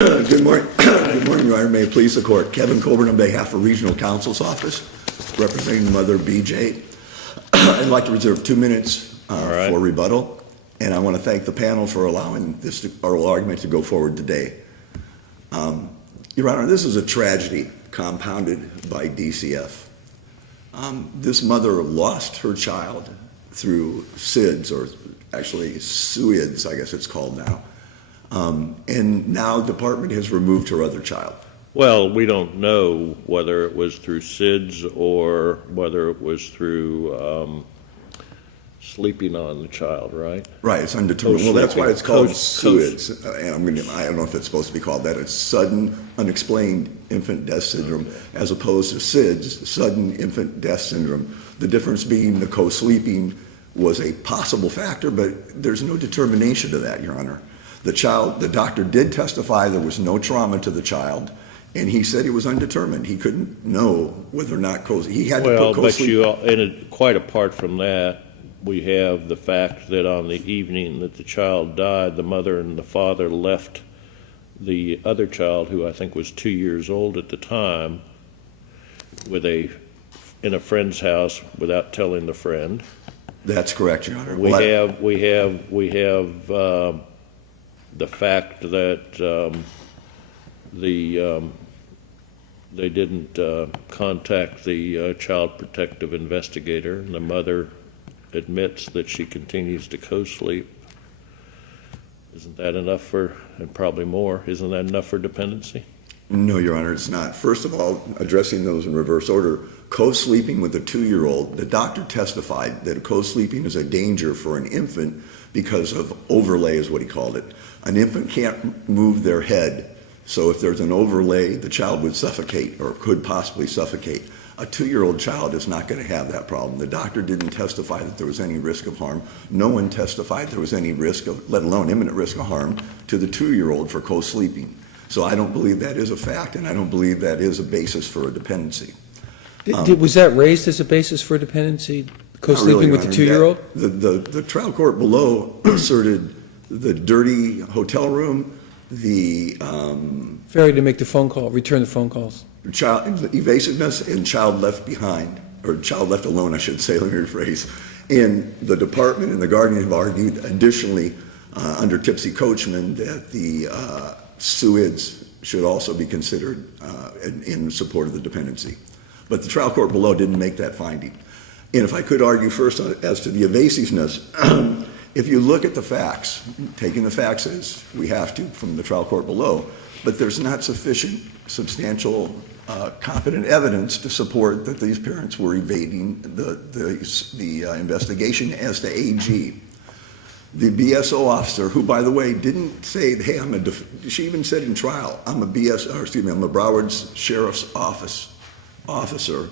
Good morning. Good morning, Your Honor. May it please the court. Kevin Colburn on behalf of Regional Counsel's Office, representing Mother BJ. I'd like to reserve 2 minutes for rebuttal, and I want to thank the panel for allowing this oral argument to go forward today. Your Honor, this is a tragedy compounded by DCF. This mother lost her child through SIDS, or actually SUIDS, I guess it's called now. And now the department has removed her other child. Well, we don't know whether it was through SIDS or whether it was through sleeping on the child, right? Right, it's undetermined. Well, that's why it's called SUIDS. I don't know if it's supposed to be called that. It's sudden unexplained infant death syndrome, as opposed to SIDS, sudden infant death syndrome. The difference being the co-sleeping was a possible factor, but there's no determination of that, Your Honor. The doctor did testify there was no trauma to the child, and he said he was undetermined. He couldn't know whether or not he had to put co-sleep. Well, but quite apart from that, we have the fact that on the evening that the child died, the mother and the father left the other child, who I think was 2 years old at the time, in a friend's house without telling the friend. That's correct, Your Honor. We have the fact that they didn't contact the child protective investigator, and the mother admits that she continues to co-sleep. Isn't that enough for, and probably more, isn't that enough for dependency? No, Your Honor, it's not. First of all, addressing those in reverse order, co-sleeping with a 2-year-old, the doctor testified that co-sleeping is a danger for an infant because of overlay, is what he called it. An infant can't move their head, so if there's an overlay, the child would suffocate or could possibly suffocate. A 2-year-old child is not going to have that problem. The doctor didn't testify that there was any risk of harm. No one testified there was any risk of, let alone imminent risk of harm, to the 2-year-old for co-sleeping. So I don't believe that is a fact, and I don't believe that is a basis for a dependency. Was that raised as a basis for dependency, co-sleeping with the 2-year-old? The trial court below asserted the dirty hotel room, the failure to make the phone call, return the phone calls. Child evasiveness, and child left behind, or child left alone, I should say, let me rephrase. And the department and the guardian have argued additionally under Tipsy Coachman that the SUIDS should also be considered in support of the dependency. But the trial court below didn't make that finding. And if I could argue first as to the evasiveness, if you look at the facts, taking the facts as we have to from the trial court below, but there's not sufficient, substantial, competent evidence to support that these parents were evading the investigation as to AG. The BSO officer, who, by the way, didn't say, hey, she even said in trial, I'm a Broward Sheriff's Office officer,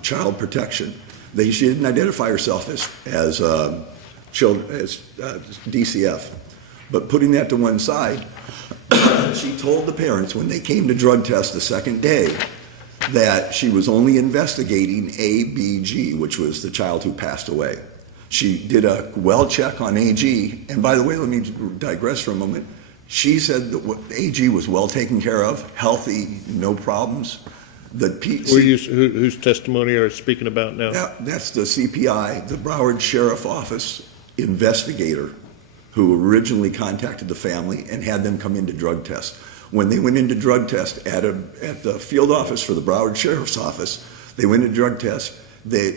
child protection. She didn't identify herself as DCF. But putting that to one side, she told the parents when they came to drug test the second day that she was only investigating ABG, which was the child who passed away. She did a well check on AG, and by the way, let me digress for a moment. She said that AG was well taken care of, healthy, no problems. Whose testimony are you speaking about now? That's the CPI, the Broward Sheriff Office investigator, who originally contacted the family and had them come into drug test. When they went into drug test at the field office for the Broward Sheriff's Office, they went into drug test.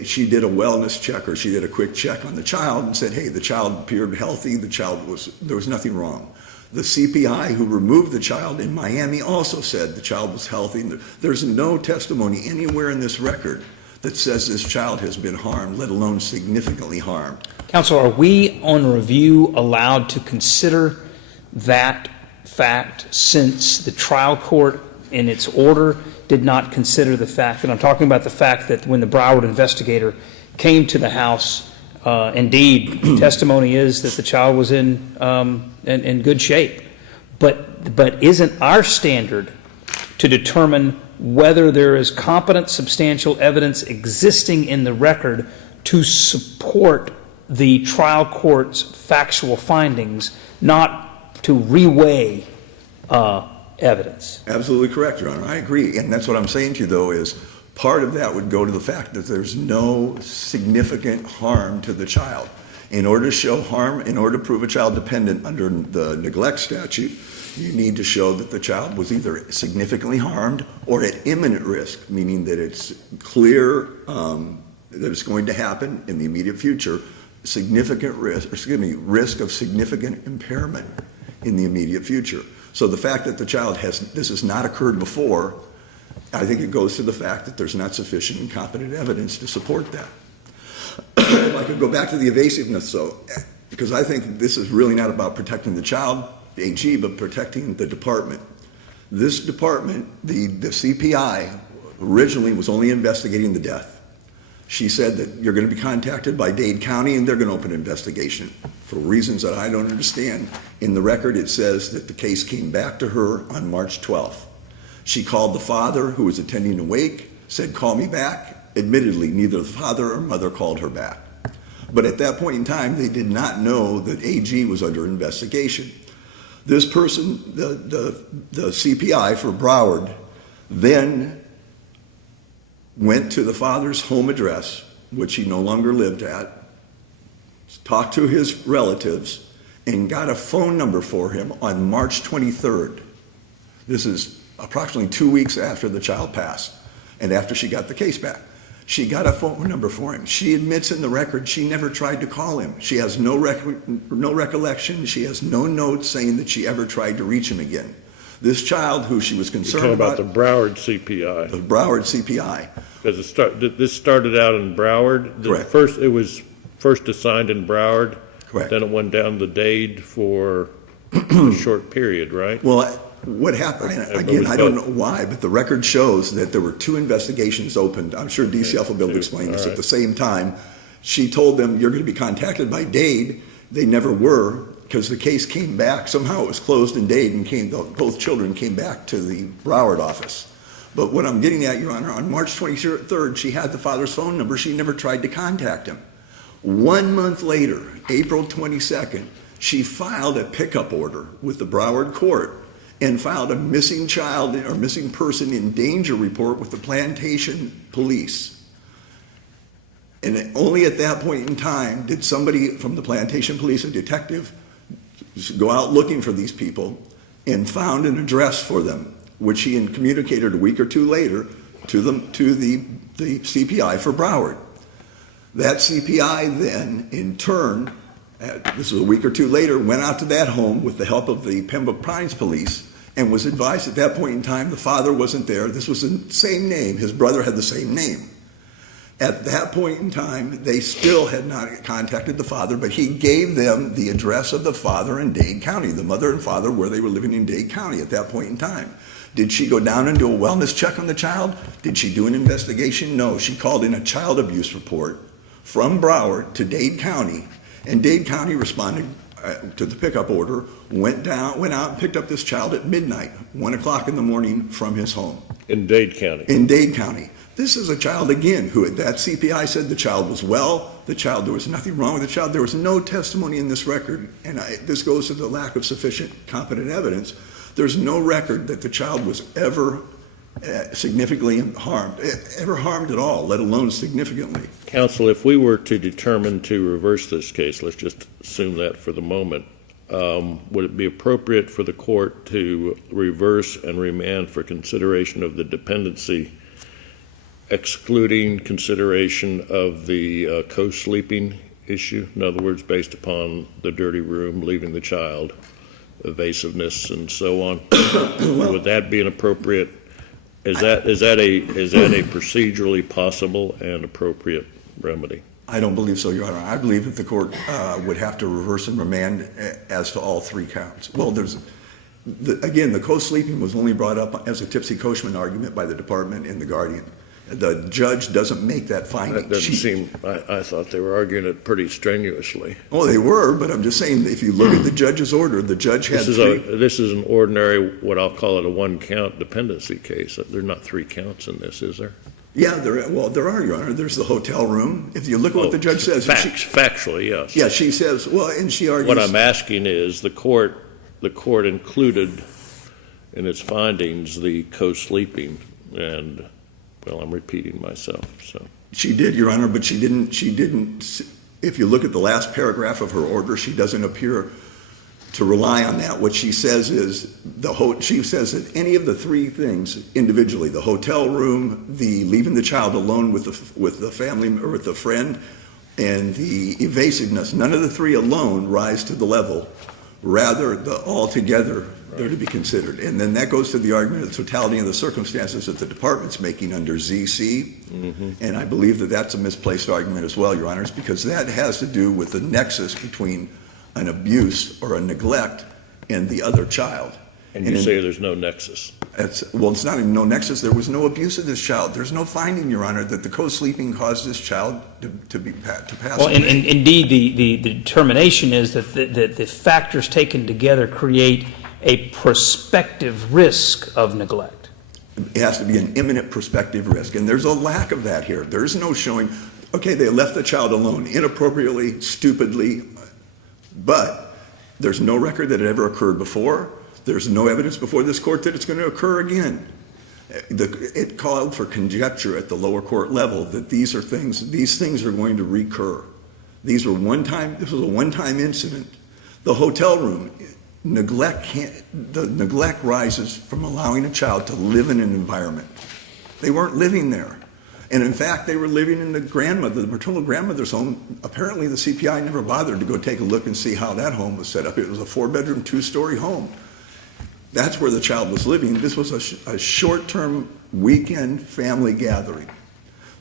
She did a wellness check, or she did a quick check on the child and said, hey, the child appeared healthy, there was nothing wrong. The CPI who removed the child in Miami also said the child was healthy. There's no testimony anywhere in this record that says this child has been harmed, let alone significantly harmed. Counsel, are we on review allowed to consider that fact, since the trial court in its order did not consider the fact, and I'm talking about the fact that when the Broward investigator came to the house, indeed, testimony is that the child was in good shape. But isn't our standard to determine whether there is competent, substantial evidence existing in the record to support the trial court's factual findings, not to reweigh evidence. Absolutely correct, Your Honor. I agree. And that's what I'm saying to you, though, is part of that would go to the fact that there's no significant harm to the child. In order to show harm, in order to prove a child dependent under the neglect statute, you need to show that the child was either significantly harmed or at imminent risk, meaning that it's clear that it's going to happen in the immediate future, risk of significant impairment in the immediate future. So the fact that the child this has not occurred before, I think it goes to the fact that there's not sufficient and competent evidence to support that. If I could go back to the evasiveness, though, because I think this is really not about protecting the child, the AG, but protecting the department. This department, the CPI, originally was only investigating the death. She said that you're going to be contacted by Dade County and they're going to open an investigation. For reasons that I don't understand, in the record it says that the case came back to her on March 12th. She called the father who was attending a wake, said, call me back. Admittedly, neither the father or mother called her back. But at that point in time, they did not know that AG was under investigation. This person, the CPI for Broward, then went to the father's home address, which he no longer lived at, talked to his relatives, and got a phone number for him on March 23rd. This is approximately 2 weeks after the child passed and after she got the case back. She got a phone number for him. She admits in the record she never tried to call him. She has no recollection. She has no notes saying that she ever tried to reach him again. This child, who she was concerned You're talking about the Broward CPI. the Broward CPI. Because this started out in Broward. Correct. It was first assigned in Broward. Correct. Then it went down to Dade for a short period, right? Well, what happened, again, I don't know why, but the record shows that there were 2 investigations opened. I'm sure DCF will be able to explain this. At the same time, she told them, you're going to be contacted by Dade. They never were, because the case came back. Somehow it was closed in Dade and both children came back to the Broward office. But what I'm getting at, Your Honor, on March 23rd, she had the father's phone number. She never tried to contact him. 1 month later, April 22nd, she filed a pickup order with the Broward court and filed a missing child or missing person in danger report with the Plantation Police. And only at that point in time did somebody from the Plantation Police, a detective, go out looking for these people and found an address for them, which he communicated a week or 2 later to the CPI for Broward. That CPI then, in turn, this was a week or 2 later, went out to that home with the help of the Pembroke Pines Police and was advised at that point in time the father wasn't there. This was the same name. His brother had the same name. At that point in time, they still had not contacted the father, but he gave them the address of the father in Dade County, the mother and father, where they were living in Dade County at that point in time. Did she go down and do a wellness check on the child? Did she do an investigation? No. She called in a child abuse report from Broward to Dade County, and Dade County responded to the pickup order, went out and picked up this child at midnight, 1 o'clock in the morning from his home. In Dade County. In Dade County. This is a child, again, who that CPI said the child was well, there was nothing wrong with the child. There was no testimony in this record, and this goes to the lack of sufficient competent evidence. There's no record that the child was ever significantly harmed, ever harmed at all, let alone significantly. Counsel, if we were to determine to reverse this case, let's just assume that for the moment, would it be appropriate for the court to reverse and remand for consideration of the dependency, excluding consideration of the co-sleeping issue? In other words, based upon the dirty room, leaving the child, evasiveness, and so on. Would that be an appropriate? Is that a procedurally possible and appropriate remedy? I don't believe so, Your Honor. I believe that the court would have to reverse and remand as to all 3 counts. Well, again, the co-sleeping was only brought up as a tipsy coachman argument by the department and the guardian. The judge doesn't make that finding. That doesn't seem, I thought they were arguing it pretty strenuously. Oh, they were, but I'm just saying, if you look at the judge's order, the judge had This is an ordinary, what I'll call it, a 1-count dependency case. There are not 3 counts in this, is there? Yeah, there are, Your Honor. There's the hotel room. If you look at what the judge says. Factually, yes. Yeah, she says, well, and she argues. What I'm asking is, the court included in its findings the co-sleeping, and, well, I'm repeating myself, so. She did, Your Honor, but she didn't, if you look at the last paragraph of her order, she doesn't appear to rely on that. What she says is, she says that any of the three things individually, the hotel room, the leaving the child alone with the family or with the friend, and the evasiveness, none of the three alone rise to the level. Rather, all together, they're to be considered. And then that goes to the argument of the totality of the circumstances that the department's making under ZC. And I believe that that's a misplaced argument as well, Your Honors, because that has to do with the nexus between an abuse or a neglect and the other child. And you say there's no nexus. Well, it's not even no nexus. There was no abuse of this child. There's no finding, Your Honor, that the co-sleeping caused this child to pass Well, away. and indeed, the determination is that the factors taken together create a prospective risk of neglect. It has to be an imminent prospective risk, and there's a lack of that here. There's no showing, okay, they left the child alone inappropriately, stupidly, but there's no record that it ever occurred before. There's no evidence before this court that it's going to occur again. It called for conjecture at the lower court level that these things are going to recur. This was a one-time incident. The hotel room, the neglect rises from allowing a child to live in an environment. They weren't living there. And in fact, they were living in the maternal grandmother's home. Apparently the CPI never bothered to go take a look and see how that home was set up. It was a 4-bedroom, 2-story home. That's where the child was living. This was a short-term weekend family gathering.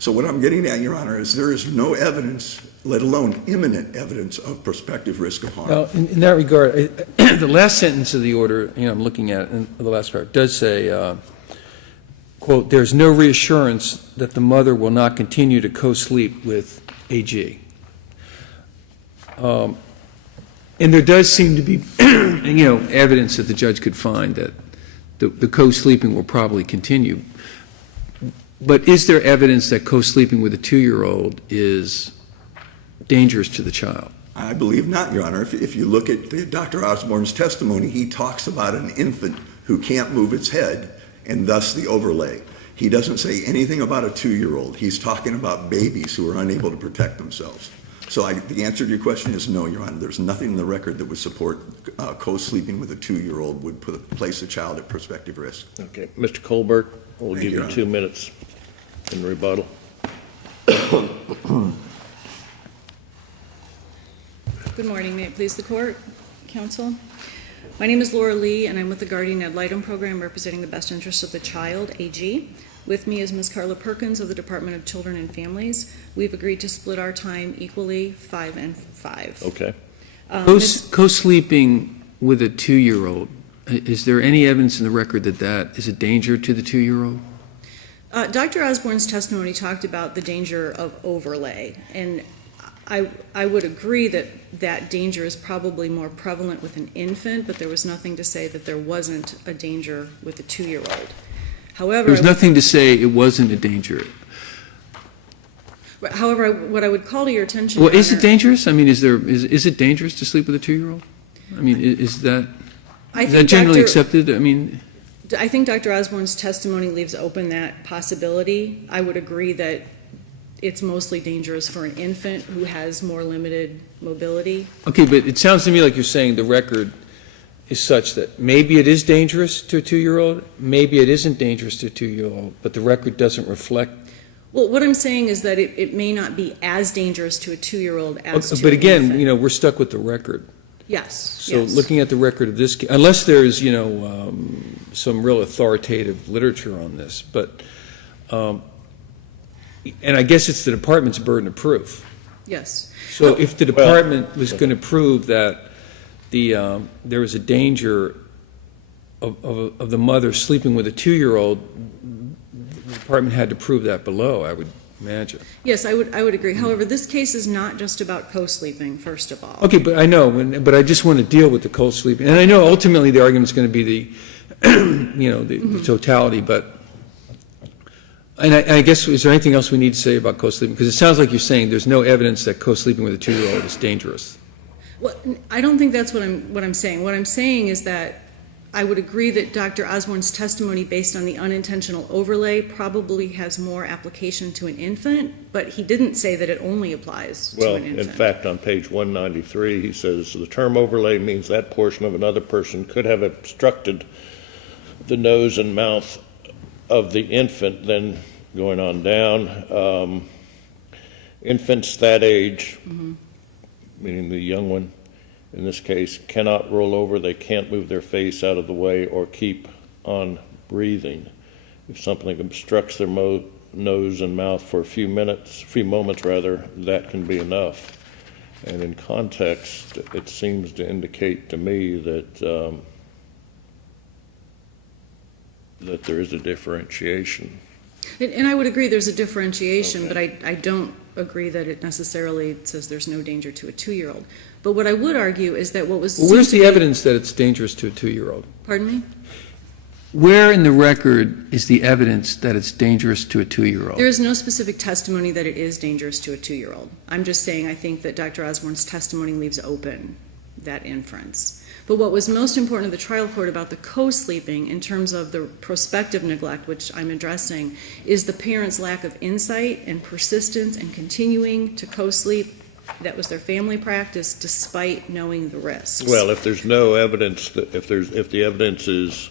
So what I'm getting at, Your Honor, is there is no evidence, let alone imminent evidence, of prospective risk of harm. Well, in that regard, the last sentence of the order, I'm looking at, in the last part, does say, quote, "There's no reassurance that the mother will not continue to co-sleep with AG." And there does seem to be, evidence that the judge could find that the co-sleeping will probably continue. But is there evidence that co-sleeping with a 2-year-old is dangerous to the child? I believe not, Your Honor. If you look at Dr. Osborne's testimony, he talks about an infant who can't move its head, and thus the overlay. He doesn't say anything about a 2-year-old. He's talking about babies who are unable to protect themselves. So the answer to your question is no, Your Honor. There's nothing in the record that would support co-sleeping with a 2-year-old would place a child at prospective risk. Okay, Mr. Colbert, we'll Thank give you, you Your 2 minutes in rebuttal. Good morning. May it please the court, counsel? My name is Laura Lee, and I'm with the Guardian Ad Litem program representing the best interests of the child, AG. With me is Ms. Carla Perkins of the Department of Children and Families. We've agreed to split our time equally, 5 and 5. Okay. Co-sleeping with a 2-year-old, is there any evidence in the record that that is a danger to the 2-year-old? Dr. Osborne's testimony talked about the danger of overlay, and I would agree that that danger is probably more prevalent with an infant, but there was nothing to say that there wasn't a danger with a 2-year-old. However, There's nothing to say it wasn't a danger. However, what I would call to your attention, Well, Your is it Honor, dangerous? I mean, is it dangerous to sleep with a 2-year-old? I mean, is that generally accepted? I mean, I think Dr. Osborne's testimony leaves open that possibility. I would agree that it's mostly dangerous for an infant who has more limited mobility. okay, but it sounds to me like you're saying the record is such that maybe it is dangerous to a 2-year-old, maybe it isn't dangerous to a 2-year-old, but the record doesn't reflect. Well, what I'm saying is that it may not be as dangerous to a 2-year-old as to But an again, infant. we're stuck with the record. Yes, So yes. looking at the record of this, unless there's, some real authoritative literature on this, but, and I guess it's the department's burden of proof. Yes. So if the department was going to prove that there was a danger of the mother sleeping with a 2-year-old, the department had to prove that below, I would imagine. Yes, I would agree. However, this case is not just about co-sleeping, first of all. Okay, but I know, but I just want to deal with the co-sleeping. And I know ultimately the argument's going to be the totality, but, and I guess, is there anything else we need to say about co-sleeping? Because it sounds like you're saying there's no evidence that co-sleeping with a 2-year-old is dangerous. Well, I don't think that's what I'm saying. What I'm saying is that I would agree that Dr. Osborne's testimony based on the unintentional overlay probably has more application to an infant, but he didn't say that it only applies to Well, an infant. in fact, on page 193, he says, "The term overlay means that portion of another person could have obstructed the nose and mouth of the infant." Then going on down, infants that age, meaning the young one, in this case, cannot roll over, they can't move their face out of the way or keep on breathing. If something obstructs their nose and mouth for a few moments, that can be enough. And in context, it seems to indicate to me that that there is a differentiation. And I would agree there's a differentiation, but I don't agree that it necessarily says there's no danger to a 2-year-old. But what I would argue is that what was... Well, where's the evidence that it's dangerous to a 2-year-old? Pardon me? Where in the record is the evidence that it's dangerous to a 2-year-old? There is no specific testimony that it is dangerous to a 2-year-old. I'm just saying I think that Dr. Osborne's testimony leaves open that inference. But what was most important to the trial court about the co-sleeping in terms of the prospective neglect, which I'm addressing, is the parents' lack of insight and persistence and continuing to co-sleep. That was their family practice despite knowing the risks. Well, if there's no evidence, if the evidence is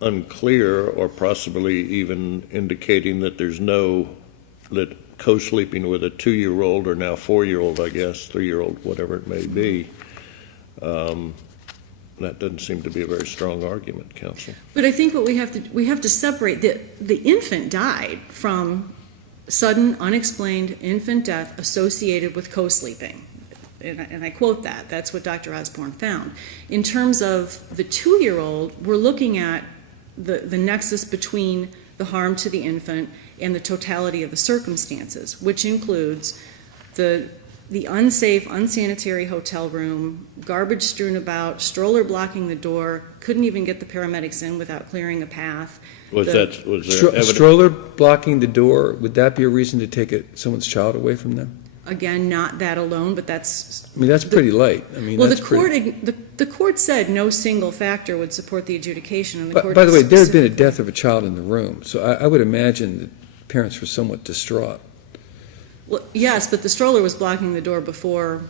unclear or possibly even indicating that that co-sleeping with a 2-year-old or now 4-year-old, I guess, 3-year-old, whatever it may be, that doesn't seem to be a very strong argument, counsel. But I think what we have to separate, the infant died from sudden, unexplained infant death associated with co-sleeping. And I quote that. That's what Dr. Osborne found. In terms of the 2-year-old, we're looking at the nexus between the harm to the infant and the totality of the circumstances, which includes the unsafe, unsanitary hotel room, garbage strewn about, stroller blocking the door, couldn't even get the paramedics in without clearing a path. Was there evidence? Stroller blocking the door, would that be a reason to take someone's child away from them? Again, not that alone, but that's... I mean, that's pretty light. I mean, Well, that's the court said no single factor would support the adjudication, and the court... By the way, there had been a death of a child in the room, so I would imagine that parents were somewhat distraught. Well, yes, but the stroller was blocking the door before...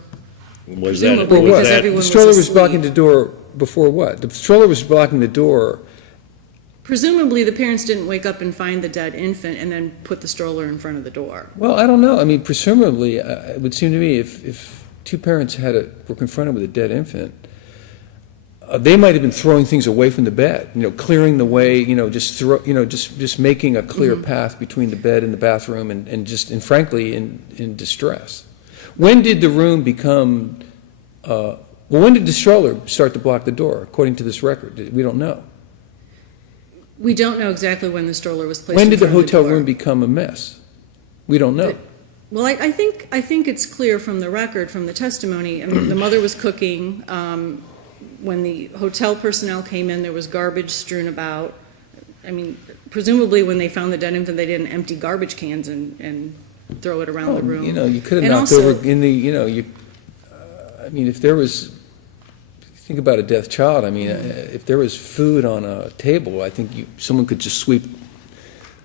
Was Presumably, Or because what? everyone The was stroller was asleep. blocking the door before what? The stroller was blocking the door. Presumably, the parents didn't wake up and find the dead infant and then put the stroller in front of the door. Well, I don't know. I mean, presumably, it would seem to me if two parents were confronted with a dead infant, they might have been throwing things away from the bed, clearing the way, just making a clear path between the bed and the bathroom, and frankly, in distress. When did the room become? When did the stroller start to block the door? According to this record, we don't know. We don't know exactly when the stroller was placed When in did the front of hotel door. room become a mess? We don't know. Well, I think it's clear from the record, from the testimony. I mean, the mother was cooking. When the hotel personnel came in, there was garbage strewn about. I mean, presumably when they found the dead infant, they didn't empty garbage cans and throw it around the room. You could have And knocked also- over in the, I mean, if there was, think about a deaf child, I mean, if there was food on a table, I think someone could just sweep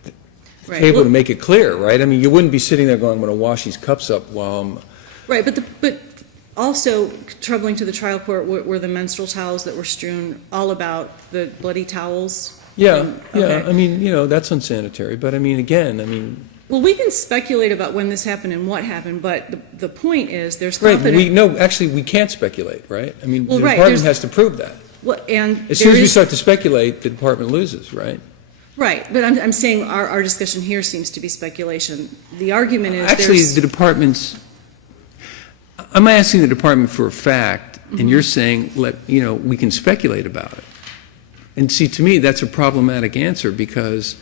the Right. table Well- to make it clear, right? I mean, you wouldn't be sitting there going, I'm going to wash these cups up while I'm... Right, but also troubling to the trial court were the menstrual towels that were strewn all about, the bloody towels. Yeah, Okay. I mean, that's unsanitary, but I mean, again, Well, we can speculate about when this happened and what happened, but the point is there's right, confidence. actually, we can't speculate, right? I mean, Well, the right, department there's- has to prove that. Well, and As soon as there we is- start to speculate, the department loses, right? Right, but I'm saying our discussion here seems to be speculation. The argument is Actually, there's... the department's, I'm asking the department for a fact, and you're saying, we can speculate about it. And see, to me, that's a problematic answer, because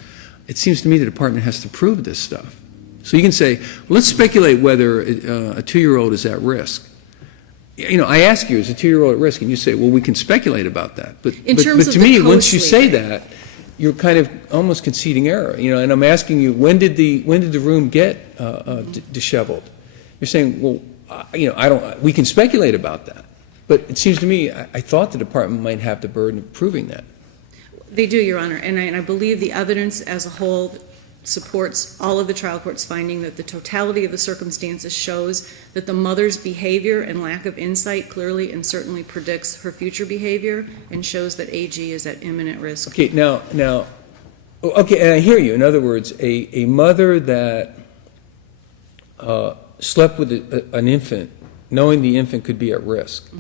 it seems to me the department has to prove this stuff. So you can say, let's speculate whether a 2-year-old is at risk. I ask you, is a 2-year-old at risk? And you say, well, we can speculate about that. But terms of to the me, once you say co-sleeping. that, you're kind of almost conceding error. And I'm asking you, when did the room get disheveled? You're saying, well, we can speculate about that. But it seems to me, I thought the department might have the burden of proving that. They do, Your Honor, and I believe the evidence as a whole supports all of the trial court's finding that the totality of the circumstances shows that the mother's behavior and lack of insight clearly and certainly predicts her future behavior and shows that AG is at imminent risk. Okay, now, okay, and I hear you. In other words, a mother that slept with an infant, knowing the infant could be at risk,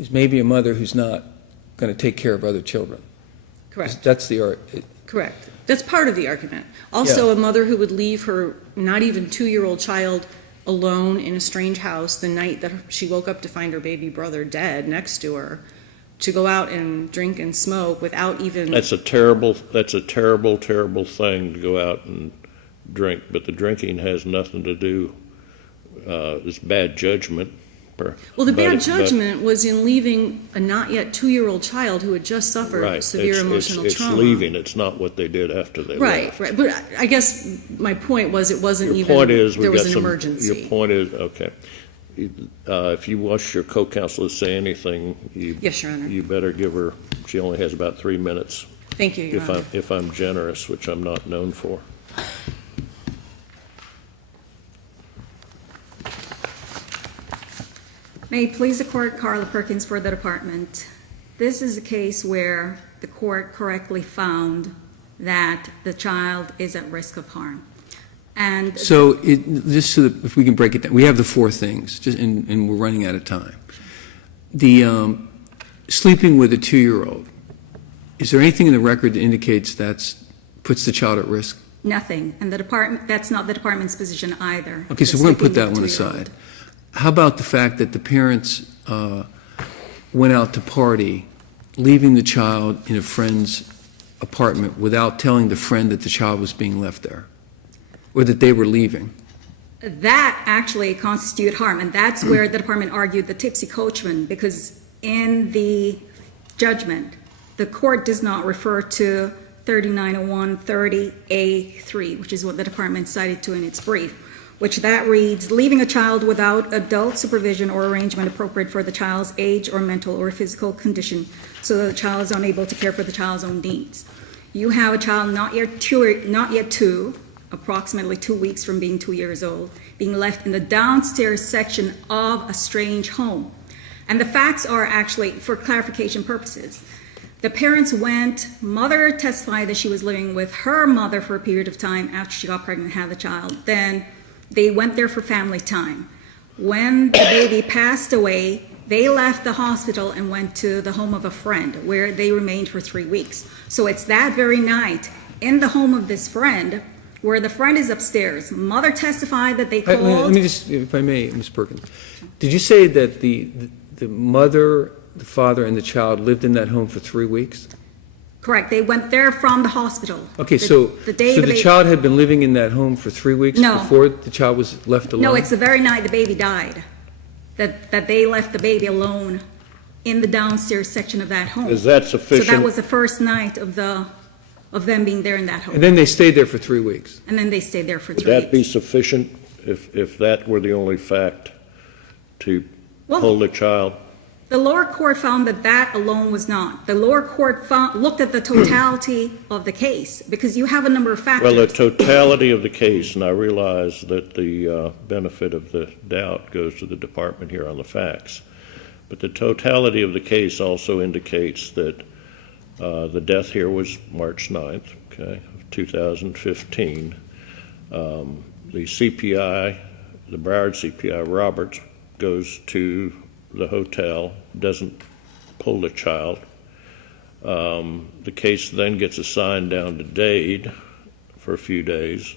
is maybe a mother who's not going to take care of other children. Correct. That's the Correct. That's part of the argument. Also, a mother who would leave her not even 2-year-old child alone in a strange house the night that she woke up to find her baby brother dead next to her, to go out and drink and smoke without even... That's a terrible, terrible thing to go out and drink, but the drinking has nothing to do, it's bad judgment. Well, the bad judgment was in leaving a not yet 2-year-old child who had just suffered severe emotional trauma. It's leaving, it's not what they did after they left. Right, but I guess my point was it wasn't Your point is, there was an emergency. Your point is, okay. If you want your co-counsel to say anything, Yes, Your Honor. you better give her, she only has about 3 minutes. Thank you, Your Honor. If I'm generous, which I'm not known for. May it please the court, Carla Perkins for the department. This is a case where the court correctly found that the child is at risk of harm. And So, just so that if we can break it down, we have the 4 things, and we're running out of time. The sleeping with a 2-year-old, is there anything in the record that indicates puts the child at risk? nothing, and the department, that's not the department's position either. Okay, so we're going to put that one aside. How about the fact that the parents went out to party, leaving the child in a friend's apartment without telling the friend that the child was being left there, or that they were leaving? That actually constitute harm, and that's where the department argued the tipsy coachman, because in the judgment, the court does not refer to 3901-30A3, which is what the department cited to in its brief, which that reads, leaving a child without adult supervision or arrangement appropriate for the child's age or mental or physical condition, so that the child is unable to care for the child's own needs. You have a child not yet two, approximately 2 weeks from being 2 years old, being left in the downstairs section of a strange home. And the facts are actually, for clarification purposes, the parents went, mother testified that she was living with her mother for a period of time after she got pregnant and had the child. Then they went there for family time. When the baby passed away, they left the hospital and went to the home of a friend where they remained for 3 weeks. So it's that very night in the home of this friend where the friend is upstairs. Mother testified that they called. Let me just, if I may, Ms. Perkins, did you say that the mother, the father, and the child lived in that home for 3 weeks? Correct. They went there from the hospital. Okay, so the child had been living in that home for 3 weeks before the child was left alone? No, it's the very night the baby died, that they left the baby alone in the downstairs section of that home. Is that sufficient? So that was the first night of them being there in that home. And then they stayed there for 3 weeks? And then they stayed there for 3 weeks. Would that be sufficient if that were the only fact to hold a child? The lower court found that alone was not. The lower court looked at the totality of the case, because you have a number of factors. Well, the totality of the case, and I realize that the benefit of the doubt goes to the department here on the facts, but the totality of the case also indicates that the death here was March 9th, okay, of 2015. The CPI, the Broward CPI, Roberts, goes to the hotel, doesn't pull the child. The case then gets assigned down to Dade for a few days.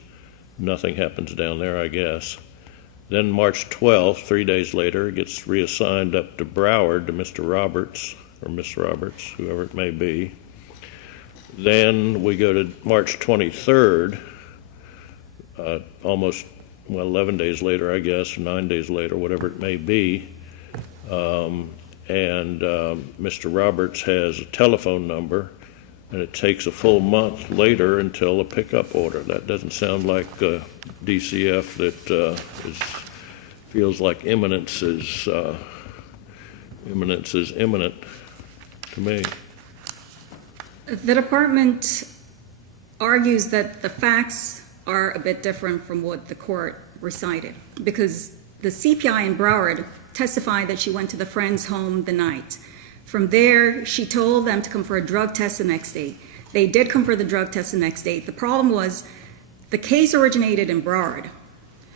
Nothing happens down there, I guess. Then March 12th, 3 days later, it gets reassigned up to Broward to Mr. Roberts, or Miss Roberts, whoever it may be. Then we go to March 23rd, almost 11 days later, I guess, or 9 days later, whatever it may be. Mr. Roberts has a telephone number, and it takes a full month later until a pickup order. That doesn't sound like DCF that feels like imminence is Imminence is imminent to me. The department argues that the facts are a bit different from what the court recited, because the CPI in Broward testified that she went to the friend's home the night. From there, she told them to come for a drug test the next day. They did come for the drug test the next day. The problem was the case originated in Broward.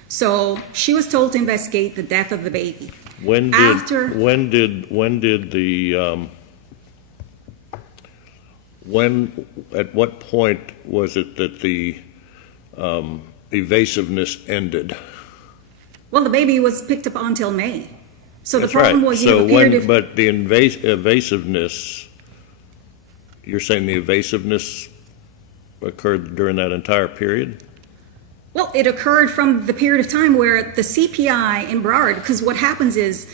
So she was told to investigate the death of the baby. At what point was it that the evasiveness ended? Well, the baby was picked up until May. So the That's problem right. was So the period of... but the evasiveness, you're saying the evasiveness occurred during that entire period? Well, it occurred from the period of time where the CPI in Broward, because what happens is,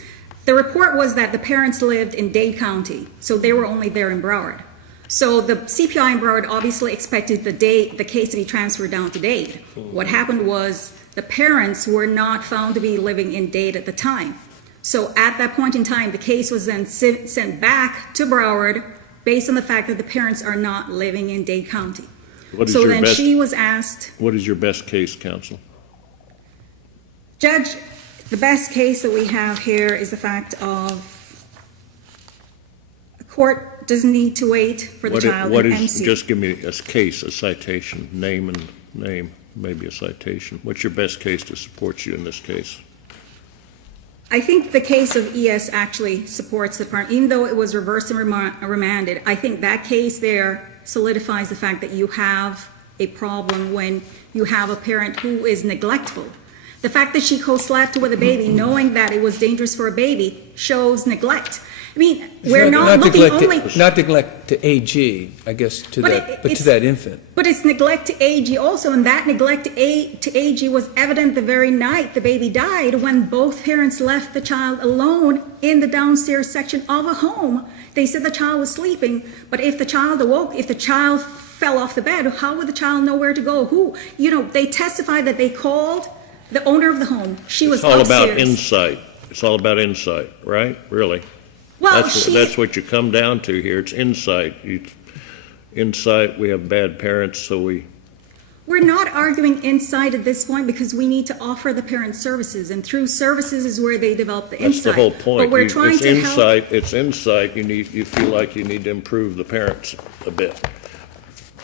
the report was that the parents lived in Dade County, so they were only there in Broward. So the CPI in Broward obviously expected the case to be transferred down to Dade. What happened was the parents were not found to be living in Dade at the time. So at that point in time, the case was then sent back to Broward based on the fact that the parents are not living in Dade County. So then she was asked... What is your best case, counsel? Judge, the best case that we have here is the fact of the court doesn't need to wait for the child What in is, MC. just give me a case, a citation, name, maybe a citation. What's your best case to support you in this case? I think the case of ES actually supports the part, even though it was reversed and remanded, I think that case there solidifies the fact that you have a problem when you have a parent who is neglectful. The fact that she co-slept with a baby knowing that it was dangerous for a baby shows neglect. I mean, we're not looking only... Not neglect to AG, I guess, to that infant. But it's neglect to AG also, and that neglect to AG was evident the very night the baby died when both parents left the child alone in the downstairs section of a home. They said the child was sleeping, but if the child awoke, if the child fell off the bed, how would the child know where to go? Who? You know, they testified that they called the owner of the home. She was upstairs. It's all about insight. It's all about insight, right? Really? Well, That's what you come down to here. It's insight. Insight, we have bad parents, so we're not arguing insight at this point because we need to offer the parent services, and through services is where they develop the insight. that's the whole point. But we're trying to help. It's insight. You feel like you need to improve the parents a bit.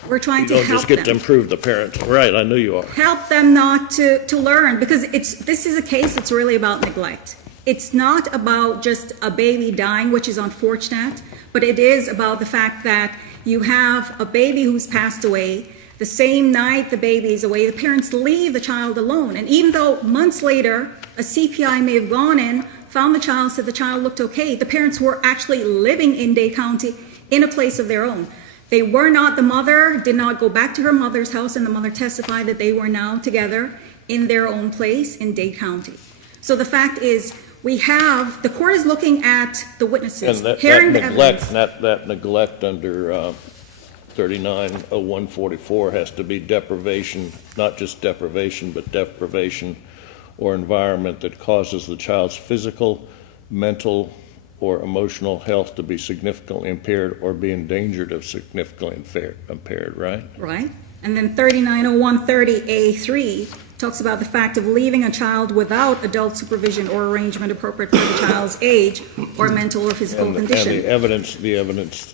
We're trying to You don't help just get to them. improve the parents. Right, I knew you are. Help them not to learn, because this is a case that's really about neglect. It's not about just a baby dying, which is unfortunate, but it is about the fact that you have a baby who's passed away. The same night the baby is away, the parents leave the child alone. And even though months later, a CPI may have gone in, found the child, said the child looked okay, the parents were actually living in Dade County in a place of their own. They were not, the mother did not go back to her mother's house, and the mother testified that they were now together in their own place in Dade County. So the fact is, the court is looking at the witnesses, And hearing the evidence. that neglect under 390144 has to be deprivation, not just deprivation, but deprivation or environment that causes the child's physical, mental, or emotional health to be significantly impaired or be endangered of significantly impaired, right? Right. And then 390130A3 talks about the fact of leaving a child without adult supervision or arrangement appropriate for the child's age or mental or physical condition. And the evidence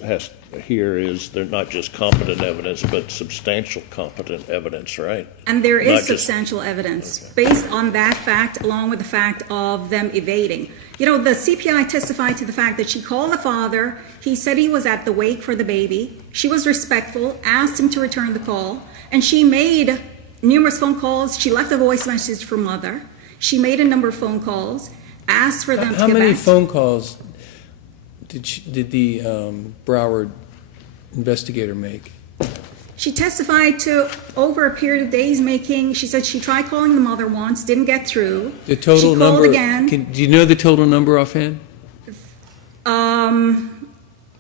here is they're not just competent evidence, but substantial competent evidence, right? And there Not is just- substantial evidence based on that fact, along with the fact of them evading. You know, the CPI testified to the fact that she called the father. He said he was at the wake for the baby. She was respectful, asked him to return the call, and she made numerous phone calls. She left a voice message for mother. She made a number of phone calls, asked for them to How get many back. phone calls did the Broward investigator make? She testified to over a period of days she said she tried calling the mother once, didn't get through. The total She number. called again. Do you know the total number offhand?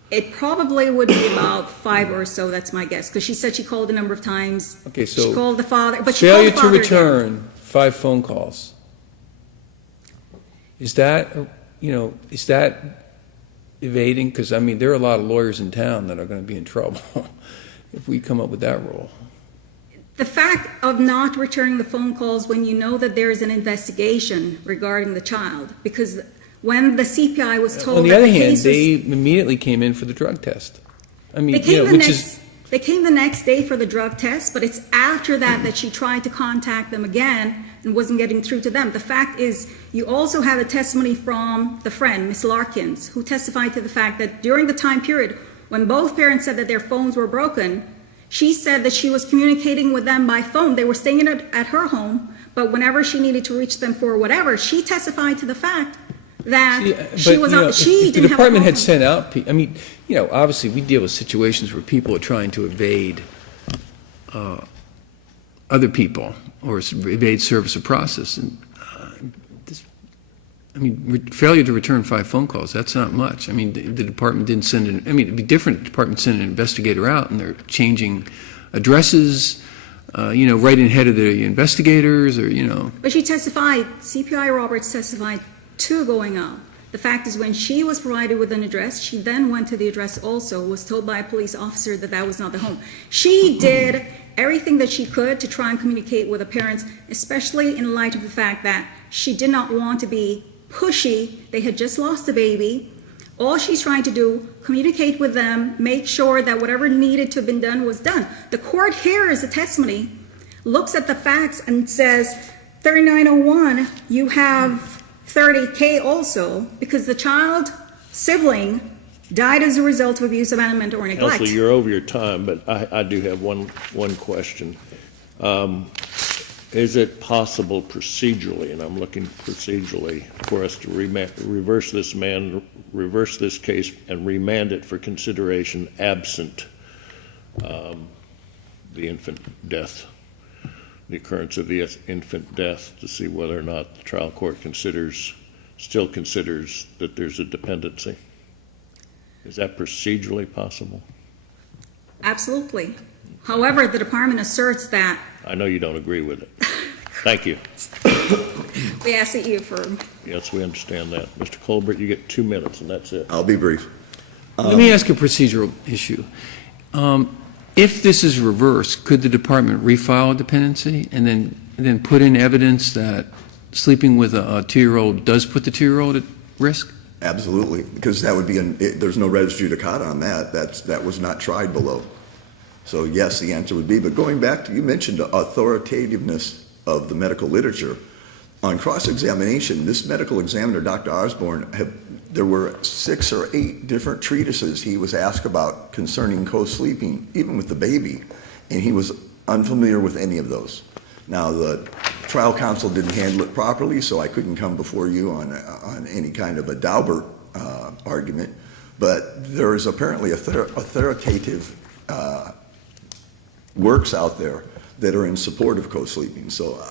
It probably would be about 5 or so, that's my guess, because she said she called a number of times. Okay, so She called the father, but she called failure the to father return 5 phone calls. Is that evading? Because, I mean, there are a lot of lawyers in town that are going to be in trouble if we come up with that rule. The fact of not returning the phone calls when you know that there is an investigation regarding the child, because when the CPI was told On the that other the hand, case was... they immediately came in for the drug test. I mean, They came, the which next, is, they came the next day for the drug test, but it's after that she tried to contact them again and wasn't getting through to them. The fact is, you also have a testimony from the friend, Miss Larkins, who testified to the fact that during the time period when both parents said that their phones were broken, she said that she was communicating with them by phone. They were staying at her home, but whenever she needed to reach them for whatever, she testified to the fact that she was on, she if the didn't have a department had phone. sent out, I mean, obviously, we deal with situations where people are trying to evade other people or evade service or process. And failure to return 5 phone calls, that's not much. I mean, the department didn't send it'd be different if the department sent an investigator out and they're changing addresses, right ahead of the investigators or. But she testified, CPI Roberts testified to going out. The fact is, when she was provided with an address, she then went to the address also, was told by a police officer that that was not the home. She did everything that she could to try and communicate with the parents, especially in light of the fact that she did not want to be pushy. They had just lost a baby. All she's trying to do, communicate with them, make sure that whatever needed to have been done was done. The court hears the testimony, looks at the facts and says, 3901, you have 30K also, because the child sibling died as a result of abuse, abandonment, or neglect. Counselor, you're over your time, but I do have one question. Is it possible procedurally, and I'm looking procedurally, for us to reverse this case and remand it for consideration absent the infant death, the occurrence of the infant death, to see whether or not the trial court still considers that there's a dependency? Is that procedurally possible? Absolutely. However, the department asserts that... I know you don't agree with it. Thank you. We ask that you affirm. Yes, we understand that. Mr. Colbert, you get 2 minutes, and that's it. I'll be brief. Let me ask a procedural issue. If this is reversed, could the department refile a dependency and then put in evidence that sleeping with a 2-year-old does put the 2-year-old at risk? Absolutely, because that would be, there's no res judicata on that. That was not tried below. So yes, the answer would be, but going back to, you mentioned the authoritativeness of the medical literature. On cross-examination, this medical examiner, Dr. Osborne, there were 6 or 8 different treatises he was asked about concerning co-sleeping, even with the baby, and he was unfamiliar with any of those. Now, the trial counsel didn't handle it properly, so I couldn't come before you on any kind of a Daubert argument, but there is apparently authoritative works out there that are in support of co-sleeping. So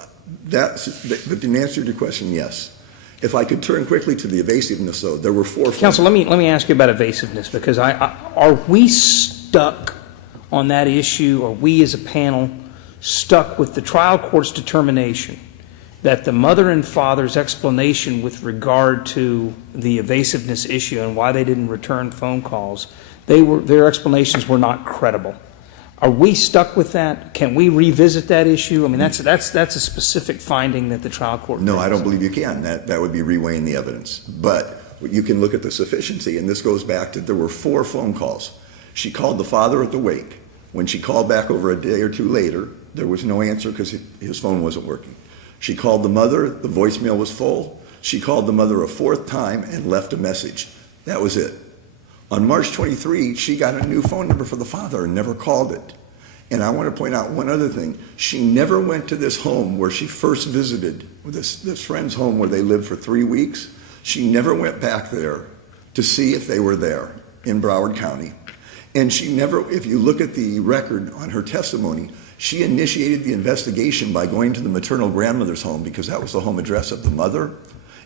but in answer to your question, yes. If I could turn quickly to the evasiveness, though, there were 4... Counsel, let me ask you about evasiveness, because are we stuck on that issue? Are we as a panel stuck with the trial court's determination that the mother and father's explanation with regard to the evasiveness issue and why they didn't return phone calls, their explanations were not credible? Are we stuck with that? Can we revisit that issue? I mean, that's a specific finding that the trial court No, makes. I don't believe you can. That would be reweighing the evidence. But you can look at the sufficiency, and this goes back to, there were 4 phone calls. She called the father at the wake. When she called back over a day or 2 later, there was no answer because his phone wasn't working. She called the mother, the voicemail was full. She called the mother a 4th time and left a message. That was it. On March 23, she got a new phone number for the father and never called it. And I want to point out one other thing. She never went to this home where she first visited, this friend's home where they lived for 3 weeks. She never went back there to see if they were there in Broward County. And she never, if you look at the record on her testimony, she initiated the investigation by going to the maternal grandmother's home because that was the home address of the mother.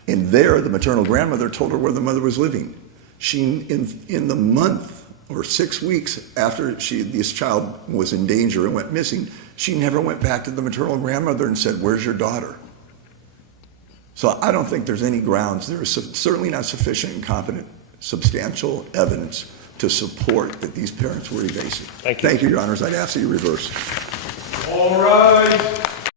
And there, the maternal grandmother told her where the mother was living. She, in the month or 6 weeks after this child was in danger and went missing, she never went back to the maternal grandmother and said, "Where's your daughter?" So I don't think there's any grounds. There is certainly not sufficient and competent substantial evidence to support that these parents were evasive. Thank you. Thank you, Your Honors. I'd ask that you reverse. All rise.